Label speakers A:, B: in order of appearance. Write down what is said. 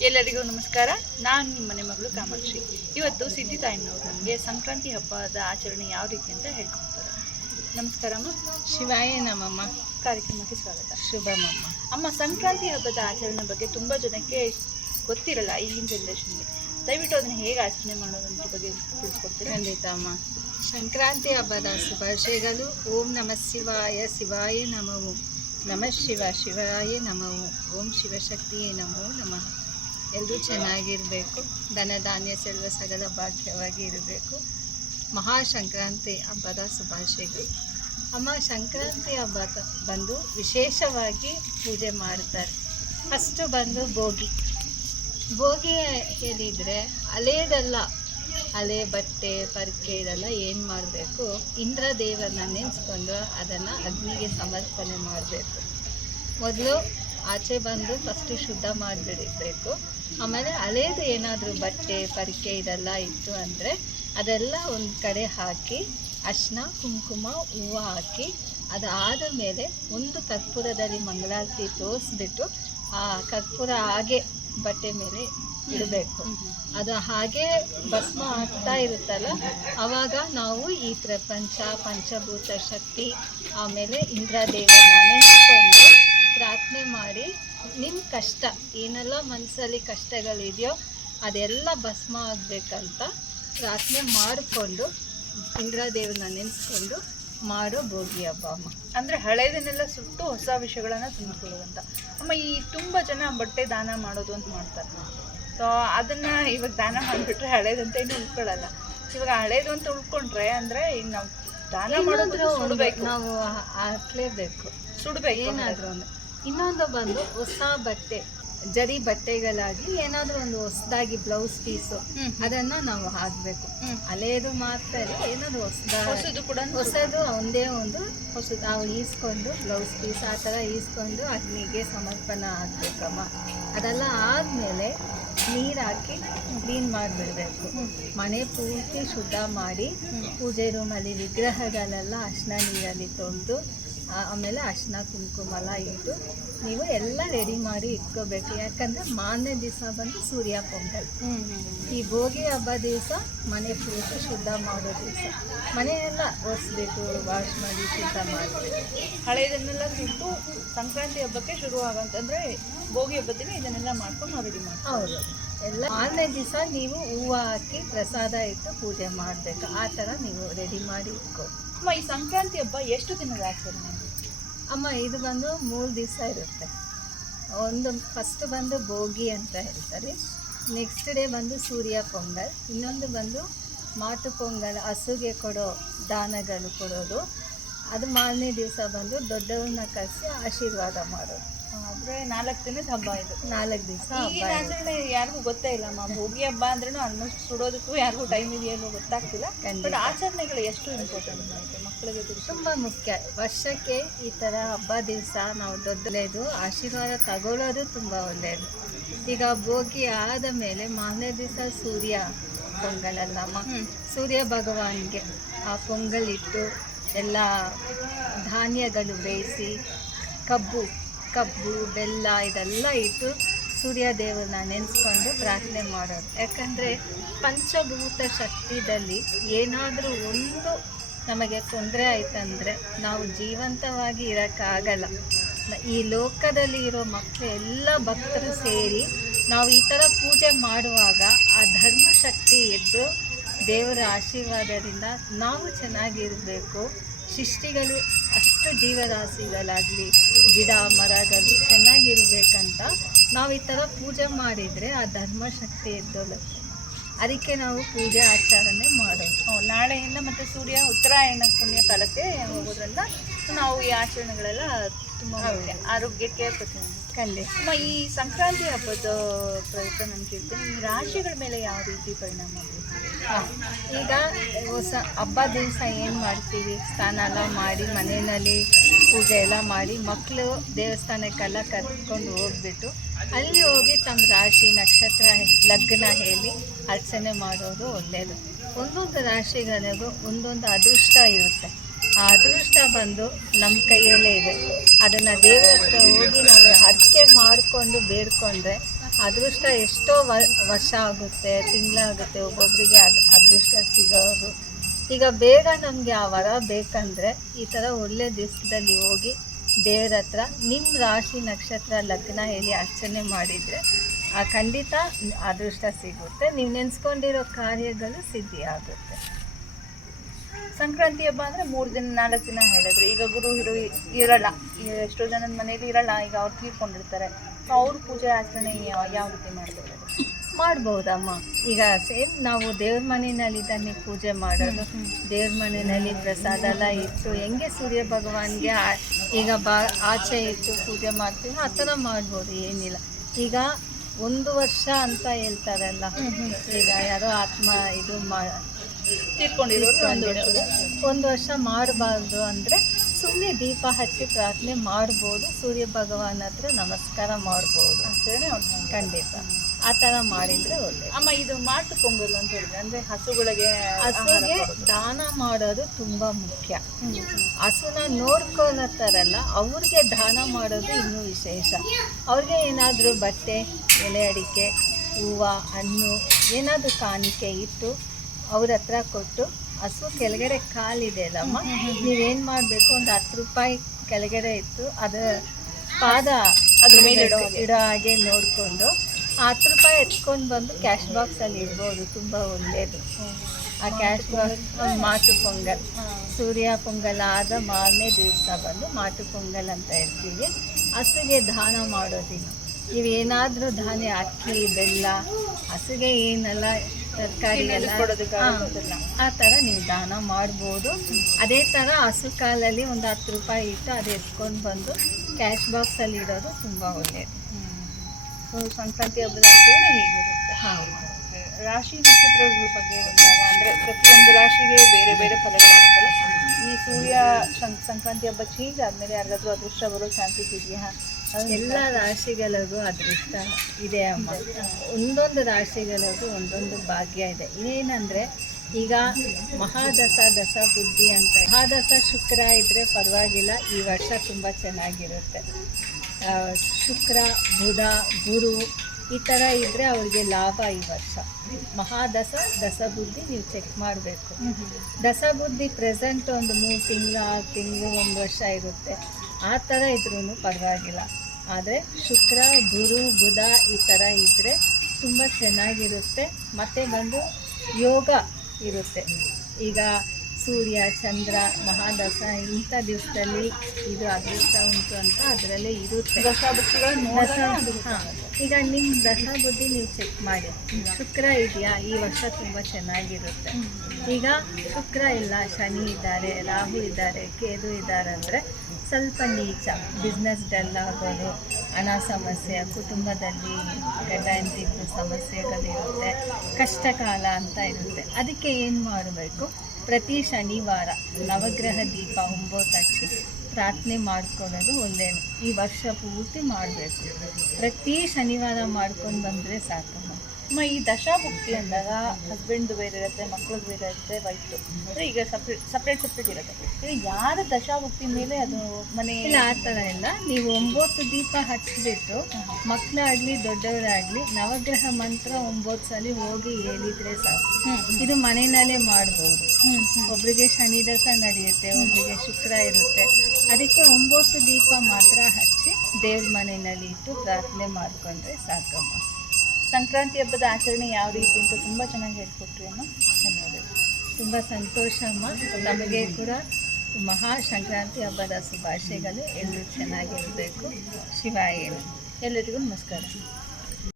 A: ಎಲ್ಲರಿಗೂ ನಮಸ್ಕಾರ. ನಾನು ನಿಮ್ಮ ಮನೆ ಮಗಳು ಕಾಮಾಕ್ಷಿ. ಇವತ್ತು ಸಿದ್ಧಿ ತಾಯಿನವರು ನಮಗೆ ಸಂಕ್ರಾಂತಿ ಹಬ್ಬದ ಆಚರಣೆ ಯಾವ ರೀತಿ ಅಂತ ಹೇಳ್ಕೊಡ್ತಾರೆ. ನಮಸ್ಕಾರ ಅಮ್ಮ.
B: ಶಿವಾಯ ನಮ್ಮಮ್ಮ
A: ಕಾರ್ಯಕ್ರಮಕ್ಕೆ ಸ್ವಾಗತ.
B: ಶುಭಮಮ್ಮ
A: ಅಮ್ಮ ಸಂಕ್ರಾಂತಿ ಹಬ್ಬದ ಆಚರಣೆ ಬಗ್ಗೆ ತುಂಬ ಜನಕ್ಕೆ ಗೊತ್ತಿರಲ್ಲ ಈಗಿನ ಜನ್ರೇಷನ್ಗೆ ದಯವಿಟ್ಟು ಅದನ್ನು ಹೇಗೆ ಆಚರಣೆ ಮಾಡೋದು ಅಂತ ಬಗ್ಗೆ ತಿಳಿಸ್ಕೊಡ್ತೀರಾ?
B: ಖಂಡಿತ ಅಮ್ಮ. ಸಂಕ್ರಾಂತಿ ಹಬ್ಬದ ಶುಭಾಶಯಗಳು. ಓಂ ನಮಃ ಶಿವಾಯ ಶಿವಾಯ ನಮವು ನಮಃ ಶಿವ ಶಿವಾಯ ನಮವು ಓಂ ಶಿವಶಕ್ತಿಯೇ ನಮೋ ನಮಃ. ಎಲ್ಲರೂ ಚೆನ್ನಾಗಿರಬೇಕು. ಧನ ಧಾನ್ಯ, ಸೆಲ್ವ, ಸಗಲ ಭಾಗ್ಯವಾಗಿ ಇರಬೇಕು. ಮಹಾ ಸಂಕ್ರಾಂತಿ ಹಬ್ಬದ ಶುಭಾಶಯಗಳು. ಅಮ್ಮ, ಸಂಕ್ರಾಂತಿ ಹಬ್ಬ ಬಂದು ವಿಶೇಷವಾಗಿ ಪೂಜೆ ಮಾಡ್ತಾರೆ. ಫಸ್ಟು ಬಂದು ಭೋಗಿ. ಭೋಗಿ ಹೇಳಿದರೆ ಹಳೇದೆಲ್ಲ ಹಳೆ ಬಟ್ಟೆ, ಪರ್ಕೆ ಇದೆಲ್ಲ ಏನು ಮಾಡಬೇಕು? ಇಂದ್ರ ದೇವರನ್ನ ನೆನೆಸ್ಕೊಂಡು ಅದನ್ನು ಅಗ್ನಿಗೆ ಸಮರ್ಪಣೆ ಮಾಡಬೇಕು. ಮೊದಲು ಆಚೆ ಬಂದು ಫಸ್ಟು ಶುದ್ಧ ಮಾಡಿಬಿಡಬೇಕು. ಆಮೇಲೆ ಹಳೇದು ಏನಾದರೂ ಬಟ್ಟೆ ಪರಿಕೆ ಇದೆಲ್ಲ ಇತ್ತು ಅಂದರೆ ಅದೆಲ್ಲ ಒಂದು ಕಡೆ ಹಾಕಿ ಅರಿಶಿನ ಕುಂಕುಮ ಹೂವು ಹಾಕಿ ಅದಾದ ಮೇಲೆ ಒಂದು ಕರ್ಪೂರದಲ್ಲಿ ಮಂಗಳಾರತಿ ತೋರಿಸ್ಬಿಟ್ಟು ಆ ಕರ್ಪೂರ ಹಾಗೆ ಬಟ್ಟೆ ಮೇಲೆ ಇಡಬೇಕು. ಅದು ಹಾಗೆ ಭಸ್ಮ ಆಗ್ತಾ ಇರುತ್ತಲ್ಲ ಆವಾಗ ನಾವು ಈ ಪ್ರಪಂಚ ಪಂಚಭೂತ ಶಕ್ತಿ ಆಮೇಲೆ ಇಂದ್ರದೇವನ ನೆನೆಸ್ಕೊಂಡು ಕಷ್ಟ ಏನೆಲ್ಲ ಮನಸ್ಸಲ್ಲಿ ಕಷ್ಟಗಳಿದೆಯೋ ಅದೆಲ್ಲ ಭಸ್ಮ ಆಗಬೇಕಂತ ಪ್ರಾರ್ಥನೆ ಮಾಡಿಕೊಂಡು ಇಂದ್ರಾದೇವನ ನೆನೆಸ್ಕೊಂಡು ಮಾಡೋ ಭೋಗಿ ಹಬ್ಬ ಅಮ್ಮ.
A: ಅಂದರೆ ಹಳೇದನ್ನೆಲ್ಲ ಸುಟ್ಟು ಹೊಸ ವಿಷಯಗಳನ್ನು ತುಂಬಿಕೊಳ್ಳುವಂತ ಅಮ್ಮ ಈ ತುಂಬ ಜನ ಬಟ್ಟೆ ದಾನ ಮಾಡೋದು ಅಂತ ಮಾಡ್ತಾರೆ. ಸೊ ಅದನ್ನು ಇವಾಗ ದಾನ ಮಾಡಿಬಿಟ್ರೆ ಹಳೇದಂತ ಏನು ಉಳ್ಕೊಳ್ಳಲ್ಲ. ಇವಾಗ ಹಳೇದು ಅಂತ ಉಳ್ಕೊಂಡ್ರೆ ಅಂದರೆ ಈಗ ನಾವು ದಾನ ಮಾಡೋದ್ರೆ
B: ನಾವು ಹಾಕ್ಲೇಬೇಕು.
A: ಸುಡಬೇಕು
B: ಏನಾದರೂ ಒಂದು. ಇನ್ನೊಂದು ಬಂದು ಹೊಸ ಬಟ್ಟೆ ಜರಿ ಬಟ್ಟೆಗಳಾಗಿ ಏನಾದರೂ ಒಂದು ಹೊಸದಾಗಿ ಬ್ಲೌಸ್ ಪೀಸು ಅದನ್ನ ನಾವು ಹಾಕಬೇಕು. ಅಲೆಯದು ಮಾತ್ರ ಏನಾದರೂ ಹೊಸದು
A: ಕೂಡ
B: ಹೊಸದು ಒಂದೇ ಒಂದು ಹೊಸದು. ನಾವು ಈಸ್ಕೊಂಡು ಬ್ಲೌಸ್ ಪೀಸ್ ಆ ಥರ ಈಸ್ಕೊಂಡು ಅಗ್ನಿಗೆ ಸಮರ್ಪಣ ಆಗಬೇಕಮ್ಮ ಅದೆಲ್ಲ ಆದಮೇಲೆ ನೀರು ಹಾಕಿ ಕ್ಲೀನ್ ಮಾಡಿಬಿಡ್ಬೇಕು. ಮನೆ ಪೂರ್ತಿ ಶುದ್ಧ ಮಾಡಿ ಪೂಜೆ ರೂಮಲ್ಲಿ ವಿಗ್ರಹಗಳೆಲ್ಲ ಅರ್ಶಿನ ನೀರಲ್ಲಿ ತೊಳೆದು ಆಮೇಲೆ ಅರ್ಶಿನ, ಕುಂಕುಮ ಎಲ್ಲ ಇಟ್ಟು ನೀವು ಎಲ್ಲ ರೆಡಿ ಮಾಡಿ ಇಟ್ಕೋಬೇಕು. ಯಾಕಂದರೆ ಮಾರನೇ ದಿವಸ ಬಂದು ಸೂರ್ಯ ಪೊಂಗಲ್. ಈ ಭೋಗಿ ಹಬ್ಬ ದಿವಸ ಮನೆ ಪೂರ್ತಿ ಶುದ್ಧ ಮಾಡೋ ದಿವಸ. ಮನೆಯೆಲ್ಲ ಒರೆಸ್ಬೇಕು ವಾಶ್ ಮಾಡಿ ಶುದ್ಧ ಮಾಡಬೇಕು
A: ಹಳೆಯದನ್ನೆಲ್ಲ ಸುಟ್ಟು ಸಂಕ್ರಾಂತಿ ಹಬ್ಬಕ್ಕೆ ಶುರು ಆಗಂತಂದ್ರೆ ಭೋಗಿ ಹಬ್ಬದಿನ ಇದನ್ನೆಲ್ಲ ಮಾಡ್ಕೊಂಡು ನಾವು ರೆಡಿ ಮಾಡ್ತೀವಿ.
B: ಹೌದು. ಎಲ್ಲ ಮಾರನೇ ದಿವಸ ನೀವು ಹೂವು ಹಾಕಿ ಪ್ರಸಾದ ಇಟ್ಟು ಪೂಜೆ ಮಾಡಬೇಕು. ಆ ಥರ ನೀವು ರೆಡಿ ಮಾಡಿ ಇಟ್ಕೋ.
A: ಅಮ್ಮ, ಈ ಸಂಕ್ರಾಂತಿ ಹಬ್ಬ ಎಷ್ಟು ದಿನದ ಆಚರಣೆ
B: ಅಮ್ಮ, ಇದು ಬಂದು ಮೂರು ದಿವಸ ಇರುತ್ತೆ. ಒಂದು ಫಸ್ಟ್ ಬಂದು ಭೋಗಿ ಅಂತ ಹೇಳ್ತಾರೆ. ನೆಕ್ಸ್ಟ್ ಡೇ ಬಂದು ಸೂರ್ಯ ಪೊಂಗಲ್. ಇನ್ನೊಂದು ಬಂದು ಮಾತು ಪೊಂಗಲ್, ಹಸುಗೆ ಕೊಡೋ ದಾನಗಳು ಕೊಡೋದು. ಅದು ಮಾರನೇ ದಿವಸ ಬಂದು ದೊಡ್ಡವ್ರನ್ನ ಕರೆಸಿ ಆಶೀರ್ವಾದ ಮಾಡೋದು.
A: ನಾಲ್ಕು ದಿನದ ಹಬ್ಬ ಇದು.
B: ನಾಲ್ಕು ದಿವಸ.
A: ಈಗಿನ ಆಚರಣೆ ಯಾರಿಗೂ ಗೊತ್ತೇ ಇಲ್ಲಮ್ಮ ಹೋಗಿ ಹಬ್ಬ ಅಂದ್ರೂ ಆಲ್ಮೋಸ್ಟ್ ಸುಡೋದಕ್ಕೂ ಯಾರಿಗೂ ಟೈಮ್ ಇದೆಯೋ ಗೊತ್ತಾಗ್ತಿಲ್ಲ. ಬಟ್ ಆಚರಣೆಗಳು ಎಷ್ಟು ಇಂಪಾರ್ಟೆಂಟ್ ಆಯಿತು ಮಕ್ಕಳಿಗೆ
B: ತುಂಬ ಮುಖ್ಯ. ವರ್ಷಕ್ಕೆ ಈ ಥರ ಹಬ್ಬ ದಿವಸ ನಾವು ದೊಡ್ಡದು ಆಶೀರ್ವಾದ ತಗೊಳ್ಳೋದು ತುಂಬ ಒಳ್ಳೆಯದು ಈಗ ಭೋಗಿ ಆದ ಮೇಲೆ ಮಾರನೇ ದಿವಸ ಸೂರ್ಯ ಪೊಂಗಲಲ್ಲಮ್ಮ. ಸೂರ್ಯ ಭಗವಾನ್ಗೆ ಆ ಪೊಂಗಲ್ ಇಟ್ಟು ಎಲ್ಲ ಧಾನ್ಯಗಳು ಬೇಯಿಸಿ ಕಬ್ಬು ಕಬ್ಬು, ಬೆಲ್ಲ ಇದೆಲ್ಲ ಇಟ್ಟು ಸೂರ್ಯ ದೇವರನ್ನ ನೆನೆಸ್ಕೊಂಡು ಪ್ರಾರ್ಥನೆ ಮಾಡೋದು. ಯಾಕಂದರೆ ಪಂಚಭೂತ ಶಕ್ತಿದಲ್ಲಿ ಏನಾದರೂ ಒಂದು ನಮಗೆ ತೊಂದರೆ ಆಯ್ತಂದರೆ ನಾವು ಜೀವಂತವಾಗಿ ಇರೋಕ್ಕಾಗಲ್ಲ. ಈ ಲೋಕದಲ್ಲಿ ಇರೋ ಮಕ್ಕಳು ಎಲ್ಲ ಭಕ್ತರು ಸೇರಿ ನಾವು ಈ ಥರ ಪೂಜೆ ಮಾಡುವಾಗ ಆ ಧರ್ಮಶಕ್ತಿ ಎದ್ದು ದೇವರ ಆಶೀರ್ವಾದದಿಂದ ನಾವು ಚೆನ್ನಾಗಿರಬೇಕು. ಸೃಷ್ಟಿಗಳು ಅಷ್ಟು ಜೀವರಾಶಿಗಳಾಗಲಿ ಗಿಡ ಮರಗಳು ಚೆನ್ನಾಗಿರಬೇಕಂತ ನಾವು ಈ ಥರ ಪೂಜೆ ಮಾಡಿದರೆ ಆ ಧರ್ಮಶಕ್ತಿ ಎದ್ದೊಳುತ್ತೆ ಅದಕ್ಕೆ ನಾವು ಪೂಜೆ ಆಚರಣೆ ಮಾಡೋದು.
A: ನಾಳೆಯಿಂದ ಮತ್ತು ಸೂರ್ಯ ಉತ್ತರಾಯಣ ಪುಣ್ಯ ಕಾಲಕ್ಕೆ ಹೋಗೋದ್ರಿಂದ ನಾವು ಈ ಆಚರಣೆಗಳೆಲ್ಲ ತುಂಬ ಆರೋಗ್ಯಕ್ಕೆ
B: ಖಂಡಿತ.
A: ಈ ಸಂಕ್ರಾಂತಿ ಹಬ್ಬದ ಪ್ರಯತ್ನ ನಾನು ಕೇಳ್ತೀನಿ ರಾಶಿಗಳ ಮೇಲೆ ಯಾವ ರೀತಿ ಪರಿಣಾಮ ಬೀರುತ್ತೆ.
B: ಈಗ ಹೊಸ ಹಬ್ಬ ದಿವಸ ಏನು ಮಾಡ್ತೀವಿ? ಸ್ನಾನ ಎಲ್ಲ ಮಾಡಿ, ಮನೆಯಲ್ಲಿ ಪೂಜೆ ಎಲ್ಲ ಮಾಡಿ ಮಕ್ಕಳು ದೇವಸ್ಥಾನಕ್ಕೆಲ್ಲ ಕರ್ಕೊಂಡು ಹೋಗ್ಬಿಟ್ಟು ಅಲ್ಲಿ ಹೋಗಿ ತಮ್ಮ ರಾಶಿ ನಕ್ಷತ್ರ ಲಗ್ನ ಹೇಳಿ ಅರ್ಚನೆ ಮಾಡೋದು ಒಳ್ಳೆಯದು ಒಂದೊಂದು ರಾಶಿಗಳಿಗೂ ಒಂದೊಂದು ಅದೃಷ್ಟ ಇರುತ್ತೆ. ಆ ಅದೃಷ್ಟ ಬಂದು ನಮ್ಮ ಕೈಯಲ್ಲೇ ಇದೆ. ಅದನ್ನು ದೇವರ ಹೋಗಿ ನಾವು ಹರಕೆ ಮಾಡಿಕೊಂಡು ಬೇಡ್ಕೊಂಡ್ರೆ ಅದೃಷ್ಟ ಎಷ್ಟೋ ವರ್ಷ ಆಗುತ್ತೆ, ತಿಂಗಳಾಗುತ್ತೆ ಒಬ್ಬೊಬ್ಬರಿಗೆ ಅದು, ಅದೃಷ್ಟ ಸಿಗೋದು. ಈಗ ಬೇಗ ನಮಗೆ ಆ ವರ ಬೇಕಂದರೆ ಈ ಥರ ಒಳ್ಳೆ ದಿವಸದಲ್ಲಿ ಹೋಗಿ ದೇವ್ರ ಹತ್ರ ನಿಮ್ಮ ರಾಶಿ ನಕ್ಷತ್ರ ಲಗ್ನ ಹೇಳಿ ಅರ್ಚನೆ ಮಾಡಿದರೆ ಆ ಖಂಡಿತ ಅದೃಷ್ಟ ಸಿಗುತ್ತೆ. ನೀವು ನೆನೆಸ್ಕೊಂಡಿರೋ ಕಾರ್ಯಗಳು ಸಿದ್ಧಿಯಾಗುತ್ತೆ.
A: ಸಂಕ್ರಾಂತಿ ಹಬ್ಬ ಅಂದರೆ ಮೂರು ದಿನ, ನಾಲ್ಕು ದಿನ ಹೇಳಿದ್ರು. ಈಗ ಗುರು ಹಿರು ಇರಲ್ಲ. ಎಷ್ಟೋ ಜನದ ಮನೇಲಿ ಇರಲ್ಲ. ಈಗ ಅವ್ರು ತೀರ್ಕೊಂಡಿರ್ತಾರೆ. ಸೊ ಅವ್ರ ಪೂಜೆ ಆಚರಣೆ ಯಾವ ಯಾವ ರೀತಿ ಮಾಡ್ತಾರೆ?
B: ಮಾಡ್ಬೋದಮ್ಮ. ಈಗ ಸೇಮ್ ನಾವು ದೇವ್ರ ಮನೆಯಲ್ಲಿ ತಾನೇ ಪೂಜೆ ಮಾಡೋದು. ದೇವ್ರ ಮನೆಯಲ್ಲಿ ಪ್ರಸಾದ ಎಲ್ಲ ಇಟ್ಟು ಹೆಂಗೆ ಸೂರ್ಯ ಭಗವಾನ್ಗೆ ಈಗ ಬಾ ಆಚೆ ಇಟ್ಟು ಪೂಜೆ ಮಾಡ್ತೀವಿ ಆ ಥರ ಮಾಡ್ಬೋದು ಏನಿಲ್ಲ. ಈಗ ಒಂದು ವರ್ಷ ಅಂತ ಹೇಳ್ತಾರಲ್ಲ. ಈಗ ಯಾರೋ ಆತ್ಮ ಇದು ಮಾ
A: ಒಂದು ವರ್ಷ
B: ಮಾಡಬಾರ್ದು ಅಂದರೆ ಸುಮ್ಮನೆ ದೀಪ ಹಚ್ಚಿ ಪ್ರಾರ್ಥನೆ ಮಾಡ್ಬೋದು ಸೂರ್ಯ ಭಗವಾನ್ ಹತ್ರ ನಮಸ್ಕಾರ ಮಾಡ್ಬೋದು
A: ಅಂತೇಳಿ.
B: ಖಂಡಿತ. ಆ ಥರ ಮಾಡಿದರೆ ಒಳ್ಳೆ
A: ಅಮ್ಮ ಇದು ಮಾತು ಪೊಂಗಲ್ ಅಂತ ಹೇಳಿದ್ರೆ ಅಂದ್ರೆ ಹಸುಗಳಿಗೆ
B: ಹಸುಗೆ ದಾನ ಮಾಡೋದು ತುಂಬ ಮುಖ್ಯ. ಹಸುನ ನೋಡ್ಕೊಳತ್ತಾರಲ್ಲ ಅವ್ರಿಗೆ ದಾನ ಮಾಡೋದು ಇನ್ನೂ ವಿಶೇಷ. ಅವ್ರಿಗೆ ಏನಾದರೂ ಬಟ್ಟೆ ಎಲೆ ಅಡಿಕೆ ಹೂವು ಹಣ್ಣು ಏನಾದರೂ ಕಾಣಿಕೆ ಇಟ್ಟು ಅವ್ರ ಹತ್ರ ಕೊಟ್ಟು ಹಸು ಕೆಳಗಡೆ ಕಾಲಿದೆ ಅಲ್ಲಮ್ಮ. ನೀವೇನು ಮಾಡಬೇಕು? ಒಂದು ಹತ್ತು ರೂಪಾಯಿ ಕೆಳಗಡೆ ಇತ್ತು. ಅದು ಪಾದ
A: ಅದ್ರ ಮೇಲೆ ಇಡೋ ಹಾಗೆ.
B: ಇಡೋ ಹಾಗೆ ನೋಡಿಕೊಂಡು ಹತ್ತು ರೂಪಾಯಿ ಎತ್ಕೊಂಡು ಬಂದು ಕ್ಯಾಶ್ ಬಾಕ್ಸಲ್ಲಿ ಇಡ್ಬೋದು. ತುಂಬ ಒಳ್ಳೆಯದು ಆ ಕ್ಯಾಶ್ ಬಾಕ್ಸ್ ಒಂದು ಮಾಟು ಪೊಂಗಲ್. ಸೂರ್ಯ ಪೊಂಗಲ್ ಆದ ಮಾರನೇ ದಿವಸ ಬಂದು ಮಾಟು ಪೊಂಗಲ್ ಅಂತ ಇರ್ತೀವಿ. ಹಸುಗೆ ದಾನ ಮಾಡೋದಿಲ್ಲ ನೀವೇನಾದರೂ ಧಾನ್ಯ ಅಕ್ಕಿ ಬೆಲ್ಲ ಹಸುಗೆ ಏನೆಲ್ಲ ತರಕಾರಿ ಆ ಥರ ನೀವು ದಾನ ಮಾಡ್ಬೋದು. ಅದೇ ಥರ ಹಸು ಕಾಲಲ್ಲಿ ಒಂದು ಹತ್ತು ರೂಪಾಯಿ ಇಟ್ಟು ಅದು ಎತ್ಕೊಂಡು ಬಂದು ಕ್ಯಾಶ್ ಬಾಕ್ಸಲ್ಲಿ ಇಡೋದು ತುಂಬ ಒಳ್ಳೆಯದು
A: ಸೊ ಸಂಕ್ರಾಂತಿ ಹಬ್ಬದ ಆಚರಣೆ ಹೀಗಿರುತ್ತೆ.
B: ಹೌದು.
A: ರಾಶಿ ನಕ್ಷತ್ರಗಳ ಬಗ್ಗೆ ಬಂದಾಗ ಅಂದ್ರೆ ಪ್ರತಿಯೊಂದು ರಾಶಿಗೆ ಬೇರೆ ಬೇರೆ ಫಲಗಳಾಗುತ್ತಲ್ಲ ಈ ಸೂರ್ಯ ಸಂಕ್ರಾಂತಿ ಹಬ್ಬ ಚೇಂಜ್ ಆದ್ಮೇಲೆ ಯಾರಿಗಾದ್ರೂ ಅದೃಷ್ಟ ಬರೋ ಚಾನ್ಸಸ್ ಇದೆಯಾ
B: ಎಲ್ಲ ರಾಶಿಗಳಿಗೂ ಅದೃಷ್ಟ ಇದೆ ಅಮ್ಮ. ಒಂದೊಂದು ರಾಶಿಗಳಿಗೂ ಒಂದೊಂದು ಭಾಗ್ಯ ಇದೆ. ಏನಂದರೆ ಈಗ ಮಹಾದಸ ದಸ ಬುದ್ಧಿ ಅಂತ. ಮಹಾದಸ ಶುಕ್ರ ಇದ್ದರೆ ಪರವಾಗಿಲ್ಲ ಈ ವರ್ಷ ತುಂಬ ಚೆನ್ನಾಗಿರುತ್ತೆ. ಶುಕ್ರ ಬುಧ ಗುರು ಈ ಥರ ಇದ್ದರೆ ಅವ್ರಿಗೆ ಲಾಭ ಈ ವರ್ಷ. ಮಹಾದಸ ದಸಬುದ್ಧಿ ನೀವು ಚೆಕ್ ಮಾಡಬೇಕು. ದಸಬುದ್ಧಿ ಪ್ರೆಸೆಂಟ್ ಒಂದು ಮೂರು ತಿಂಗಳು ಆರು ತಿಂಗಳು ಒಂದು ವರ್ಷ ಇರುತ್ತೆ. ಆ ಥರ ಇದ್ರೂ ಪರವಾಗಿಲ್ಲ. ಆದರೆ ಶುಕ್ರ ಗುರು ಬುಧ ಈ ಥರ ಇದ್ದರೆ ತುಂಬ ಚೆನ್ನಾಗಿರುತ್ತೆ. ಮತ್ತು ಬಂದು ಯೋಗ ಇರುತ್ತೆ. ಈಗ ಸೂರ್ಯ ಚಂದ್ರ ಮಹಾದಸ ಇಂಥ ದಿವಸದಲ್ಲಿ ಇದು ಅದೃಷ್ಟ ಉಂಟು ಅಂತ ಅದರಲ್ಲೇ ಇರುತ್ತೆ. ಹಾಂ. ಈಗ ನಿಮ್ಮ ದಶ ಬುದ್ಧಿ ನೀವು ಚೆಕ್ ಮಾಡಿ. ಶುಕ್ರ ಇದೆಯಾ? ಈ ವರ್ಷ ತುಂಬ ಚೆನ್ನಾಗಿರುತ್ತೆ. ಈಗ ಶುಕ್ರ ಇಲ್ಲ ಶನಿ ಇದ್ದಾರೆ ರಾಹು ಇದ್ದಾರೆ ಕೇದು ಇದ್ದಾರೆ ಅಂದರೆ ಸ್ವಲ್ಪ ನೀಚ ಬಿಸ್ನೆಸ್ ಡಲ್ ಆಗೋದು, ಹಣ ಸಮಸ್ಯೆ, ಕುಟುಂಬದಲ್ಲಿ ಗಡ್ಡ ಹೆಂಡತಿದ್ದು ಸಮಸ್ಯೆಗಳಿರುತ್ತೆ ಕಷ್ಟ ಕಾಲ ಅಂತ ಇರುತ್ತೆ. ಅದಕ್ಕೆ ಏನು ಮಾಡಬೇಕು? ಪ್ರತಿ ಶನಿವಾರ ನವಗ್ರಹ ದೀಪ ಒಂಬತ್ತು ಹಚ್ಚಿ ಪ್ರಾರ್ಥನೆ ಮಾಡ್ಕೊಳ್ಳೋದು ಒಳ್ಳೆಯದು ಈ ವರ್ಷ ಪೂರ್ತಿ ಮಾಡಬೇಕು. ಪ್ರತಿ ಶನಿವಾರ ಮಾಡ್ಕೊಂಡು ಬಂದರೆ ಸಾಕಮ್ಮ
A: ಅಮ್ಮ ಈ ದಶಾಭುಕ್ತಿ ಅಂದಾಗ ಹಸ್ಬೆಂಡ್ ಬೇರೆ ಇರುತ್ತೆ ಮಕ್ಳಿಗೆ ಬೇರೆ ಇರುತ್ತೆ ವೈಫ್ ಅಂದರೆ ಈಗ ಸಪ್ರೇಟ್ ಸಪ್ರೇಟ್ ಸಪ್ರೇಟ್ ಇರುತ್ತೆ. ಈಗ ಯಾರ ದಶಾಭುಕ್ತಿ ಮೇಲೆ ಅದು ಮನೆ
B: ಇಲ್ಲ ಆ ಥರ ಇಲ್ಲ. ನೀವು ಒಂಬತ್ತು ದೀಪ ಹಚ್ಚಿಬಿಟ್ಟು ಮಕ್ಕಳಾಗಲಿ ದೊಡ್ಡವರಾಗಲಿ ನವಗ್ರಹ ಮಂತ್ರ ಒಂಬತ್ತು ಸಲ ಹೋಗಿ ಹೇಳಿದರೆ ಸಾಕು. ಇದು ಮನೆಯಲ್ಲೇ ಮಾಡ್ಬೋದು.
A: ಒಬ್ಬರಿಗೆ ಹ್ಮ್.
B: ಒಬ್ರಿಗೆ ಶನಿ ದಸ ನಡೆಯುತ್ತೆ ಒಬ್ಬರಿಗೆ ಶುಕ್ರ ಇರುತ್ತೆ. ಅದಕ್ಕೆ ಒಂಬತ್ತು ದೀಪ ಮಾತ್ರ ಹಚ್ಚಿ ದೇವ್ರ ಮನೆಯಲ್ಲಿ ಇಟ್ಟು ಪ್ರಾರ್ಥನೆ ಮಾಡಿಕೊಂಡ್ರೆ ಸಾಕಮ್ಮ.
A: ಸಂಕ್ರಾಂತಿ ಹಬ್ಬದ ಆಚರಣೆ ಯಾವ ರೀತಿ ಅಂತ ತುಂಬ ಚೆನ್ನಾಗಿ ಹೇಳ್ಕೊಟ್ರಿ ಅಮ್ಮ. ಧನ್ಯವಾದಗಳು.
B: ತುಂಬ ಸಂತೋಷ ಅಮ್ಮ. ನಮಗೆ ಕೂಡ ಮಹಾ ಸಂಕ್ರಾಂತಿ ಹಬ್ಬದ ಶುಭಾಶಯಗಳು. ಎಲ್ಲರೂ ಚೆನ್ನಾಗಿರಬೇಕು. ಶಿವಾಯ
A: ಎಲ್ಲರಿಗೂ ನಮಸ್ಕಾರ.